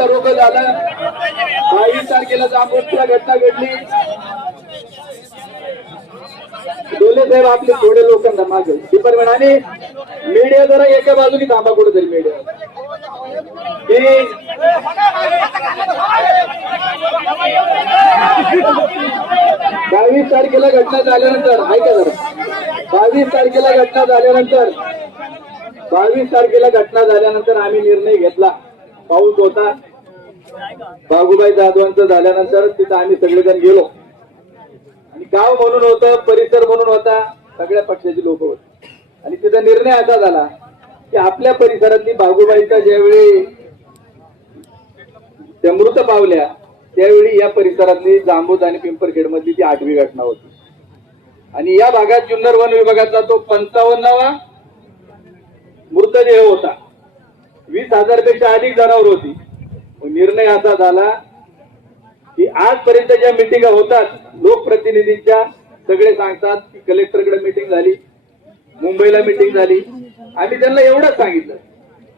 रोग झाला. बावीस तारखेला जांभूळच्या घटना घडली. डोले साहेब आपले थोडे लोकांना मागे. डिपार्टमेंट आणि मीडिया जरा एका बाजूने थांबा कुठेतरी मीडिया. बावीस तारखेला घटना झाल्यानंतर ऐका जरा. बावीस तारखेला घटना झाल्यानंतर बावीस तारखेला घटना झाल्यानंतर आम्ही निर्णय घेतला. पाऊस होता. बाबूबाई जाधवांचं झाल्यानंतर तिथं आम्ही सगळेजण गेलो. आणि गाव म्हणून होतं परिसर म्हणून होता सगळ्या पक्षाचे लोक होते. आणि तिचा निर्णय असा झाला की आपल्या परिसरातली बाबूबाईचा ज्यावेळी त्या मृत पावल्या त्यावेळी या परिसरातली जांबूज आणि पिंपरखेड मधली ती आठवी घटना होती. आणि या भागात जुन्नर वन विभागातला तो पंचावन्नावा मृतदेह होता. वीस हजारपेक्षा अधिक जनावर होती. निर्णय असा झाला की आजपर्यंत ज्या मिटिंगा होतात लोकप्रतिनिधींच्या सगळे सांगतात की कलेक्टरकडे मिटिंग झाली मुंबईला मिटिंग झाली. आम्ही त्यांना एवढंच सांगितलं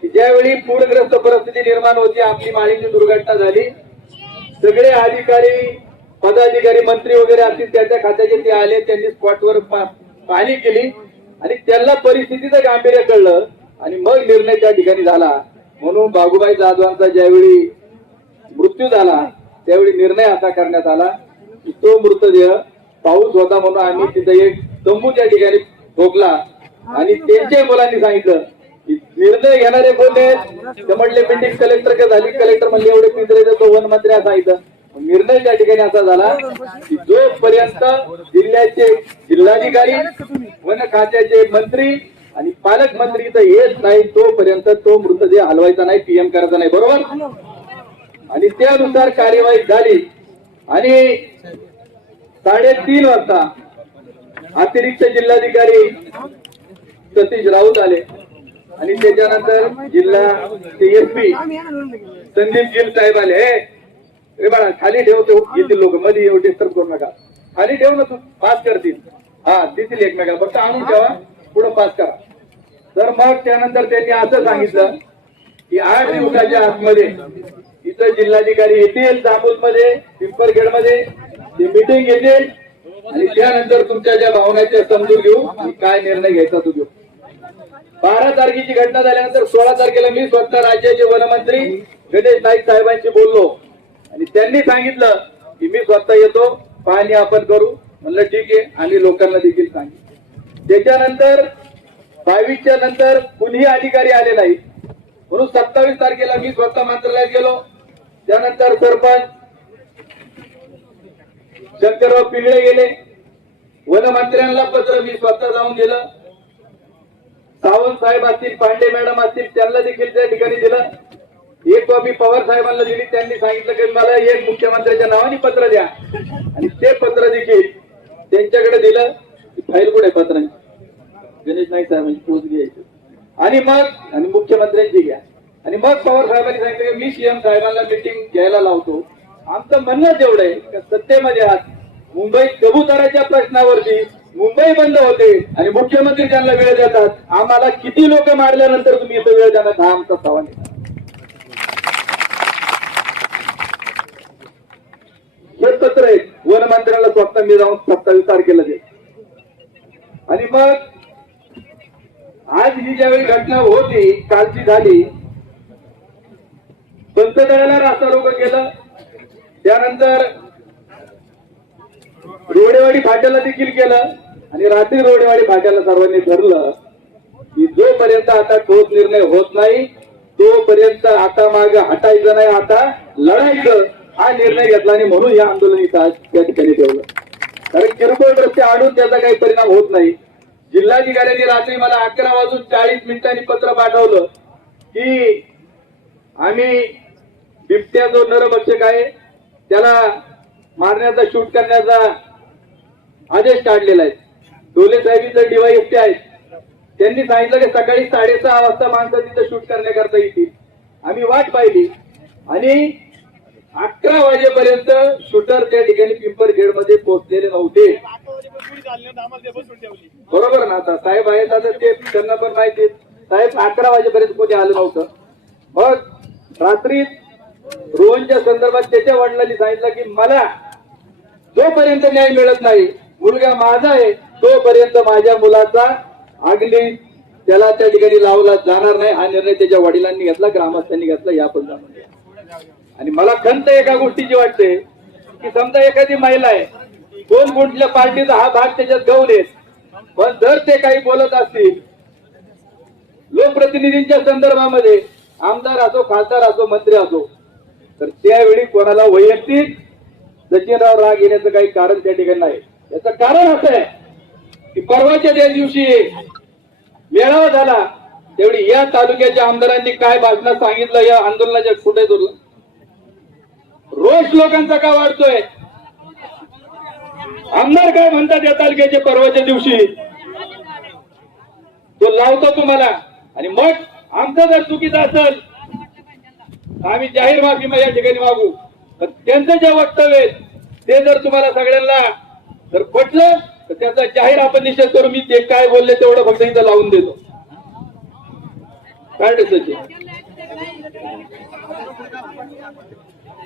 की ज्यावेळी पूरग्रस्त परिस्थिती निर्माण होती आपली माळीची दुर्घटना झाली सगळे अधिकारी पदाधिकारी मंत्री वगैरे असतील त्यांच्या खात्याचे ते आले त्यांनी स्पॉटवर पाहणी केली. आणि त्यांना परिस्थितीचं गांभीर्य कळलं आणि मग निर्णय त्या ठिकाणी झाला. म्हणून बाबूबाई जाधवांचा ज्यावेळी मृत्यू झाला त्यावेळी निर्णय असा करण्यात आला की तो मृतदेह पाऊस होता म्हणून आम्ही तिथे एक तंबू त्या ठिकाणी ठोकला. आणि त्यांच्या मुलांनी सांगितलं की निर्णय घेणारे कोण आहेत? ते म्हटले मिटिंग कलेक्टर का झाली? कलेक्टर म्हणले एवढे पिंजरे देतो वन मंत्री असं सांगितलं निर्णय त्या ठिकाणी असा झाला की जोपर्यंत जिल्ह्याचे जिल्हाधिकारी वन खात्याचे मंत्री आणि पालकमंत्री इथं येत नाही तोपर्यंत तो मृतदेह हलवायचा नाही पीएम करायचा नाही बरोबर? आणि त्यानुसार कार्यवाही झाली. आणि साडेतीन वाजता अतिरिक्त जिल्हाधिकारी सतीश राऊत आले. आणि त्याच्यानंतर जिल्हा सीएसपी संदीप जिल साहेब आले. हे बाळा खाली ठेवतो येतील लोक. मध्ये येऊ डिस्टर्ब करू नका. खाली ठेव ना तू. पास करतील. हा देतील एकमेकाला फक्त आणून ठेवा. पुढे पास करा. तर मग त्यानंतर त्यांनी असं सांगितलं की आठ दिवसाच्या आतमध्ये इथं जिल्हाधिकारी येतील जांबूल मध्ये ती मध्ये मिटिंग घेतील आणि त्यानंतर तुमच्या ज्या भावनाच्या समजून घेऊ आणि काय निर्णय घ्यायचा तो घेऊ. बारा तारखेची घटना झाल्यानंतर सोळा तारखेला मी स्वतः राज्याचे वनमंत्री गणेश नाईक साहेबांशी बोललो. आणि त्यांनी सांगितलं की मी स्वतः येतो पाहणी आपण करू. म्हणलं ठीक आहे. आणि लोकांना देखील सांगितलं. त्याच्यानंतर बावीसच्या नंतर कुणीही अधिकारी आले नाही. म्हणून सत्तावीस तारखेला मी स्वतः मंत्रालयात गेलो. त्यानंतर सरपंच शंकरराव पिंगळे गेले. वनमंत्र्यांना पत्र मी स्वतः जाऊन दिलं. सावंत साहेब असतील पांडे मॅडम असतील त्यांना देखील त्या ठिकाणी दिलं. एक कॉपी पवार साहेबांना दिली. त्यांनी सांगितलं की मला एक मुख्यमंत्र्यांच्या नावाने पत्र द्या. आणि ते पत्र देखील त्यांच्याकडे दिलं. फाईल कुठे पत्रांची गणेश नाईक साहेबांची पोच घ्यायची आणि मग आणि मुख्यमंत्र्यांची घ्या. आणि मग पवार साहेबांनी सांगितलं की मी सीएम साहेबांना मिटिंग घ्यायला लावतो. आमचं म्हणणं तेवढं आहे का सत्तेमध्ये आहात. मुंबईत कबुतराच्या प्रश्नावरती मुंबई बंद होते आणि मुख्यमंत्री त्यांना वेळ देतात. आम्हाला किती लोक मारल्यानंतर तुम्ही इथं वेळ देणार? हा आमचा सवाल आहे. हे पत्र आहे. वनमंत्र्याला स्वतः मी जाऊन विचार केला जाईल आणि मग आज ही ज्यावेळी घटना होती कालची झाली पंतदळाला रास्ता रोग केलं. त्यानंतर रोडेवाडी फाट्याला देखील केलं आणि रात्री रोडेवाडी फाट्याला सर्वांनी ठरलं की जोपर्यंत आता ठोस निर्णय होत नाही तोपर्यंत आता माग हटायचं नाही आता लढायचं हा निर्णय घेतला आणि म्हणून या आंदोलन इथं आज त्या ठिकाणी ठेवलं. कारण किरकोळ रस्ते आणून त्याचा काही परिणाम होत नाही. जिल्हाधिकाऱ्यांनी रात्री मला अकरा वाजून चाळीस मिनिटांनी पत्र पाठवलं की आम्ही बिबट्या जो नरभक्षक आहे त्याला मारण्याचा शूट करण्याचा आदेश काढलेला आहे. डोले साहेबीचं डीवायएसपी आहेत त्यांनी सांगितलं की सकाळी साडेसहा वाजता माणसं तिथं शूट करण्याकरता येतील. आम्ही वाट पाहिली आणि अकरा वाजेपर्यंत शूटर त्या ठिकाणी पिंपरखेडमध्ये पोहोचलेले नव्हते. बरोबर ना आता? साहेब आहेत आता ते त्यांना पण माहिती साहेब अकरा वाजेपर्यंत कोणी आलं नव्हतं. मग रात्री रोहनच्या संदर्भात त्याच्या वडिलांनी सांगितलं की मला जोपर्यंत न्याय मिळत नाही मुलगा माझा आहे तोपर्यंत माझ्या मुलाचा अग्नी त्याला त्या ठिकाणी लावला जाणार नाही. हा निर्णय त्याच्या वडिलांनी घेतला ग्रामस्थांनी घेतला या पण आणि मला खंत एका गोष्टीची वाटते की समजा एखादी महिला आहे दोन कुठल्या पार्टीचा हा भाग त्याच्यात गौर येत पण जर ते काही बोलत असतील लोकप्रतिनिधींच्या संदर्भामध्ये आमदार असो खासदार असो मंत्री असो तर त्यावेळी कोणाला वैयक्तिक सचिनराव राग येण्याचं काही कारण त्या ठिकाणी नाही. याचं कारण असं आहे की परवाच्या त्या दिवशी मेळावा झाला तेवढी या तालुक्याच्या आमदारांनी काय भाषणात सांगितलं या आंदोलनाच्या कुठे दुर्ल रोष लोकांचा का वाढतोय? आमदार काय म्हणतात या तालुक्याचे परवाच्या दिवशी? तो लावतो तुम्हाला. आणि मग आमचं जर चुकीचं असेल आम्ही जाहीर माफी या ठिकाणी मागू. तर त्यांचं जे वक्तव्य आहे, ते जर तुम्हाला सगळ्यांना जर पटलं तर त्याचा जाहीर आपण निषेध करू. मी ते काय बोलले तेवढं फक्त इथं लावून देतो. काय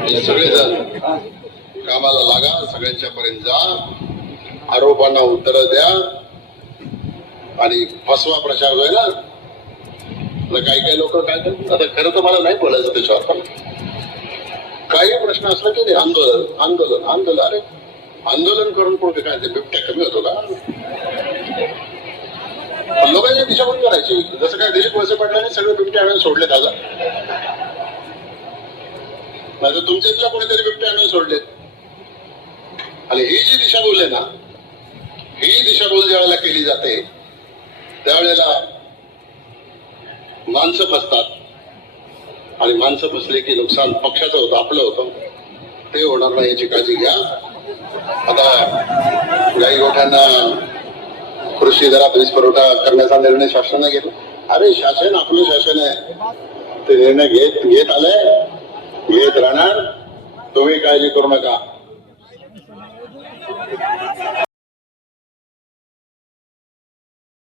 म्हणजे सगळेजण कामाला लागा सगळ्यांच्या पर्यंत जा. आरोपांना उत्तर द्या. आणि फसवा प्रचार होय ना? काही काही लोक काय करतात? आता खरं तर मला नाही बोलायचं त्याच्यावर पण काही प्रश्न असला की आंदोलन आंदोलन आंदोलन. अरे आंदोलन करून पुढे काय ते बिबट्या कमी होतो का? पण लोकांची दिशाभूल करायची. जसं काय दिलीप वळसे पाटलांनी सगळे बिबटे आणून सोडले दादा नाही तर तुमच्या इथला कोणीतरी बिबटे आणून सोडले आणि ही जी दिशाभूल आहे ना ही दिशाभूल ज्यावेळेला केली जाते त्यावेळेला माणसं फसतात. आणि माणसं फसले की नुकसान पक्षाचं होतं आपलं होतं. ते होणार नाही याची काळजी घ्या. आता गाई गोठ्यांना कृषी दरात वीज पुरवठा करण्याचा निर्णय शासनाने घेतला. अरे शासन आपलं शासन आहे. ते निर्णय घेत घेत आलंय. घेत राहणार. तुम्ही काळजी करू नका.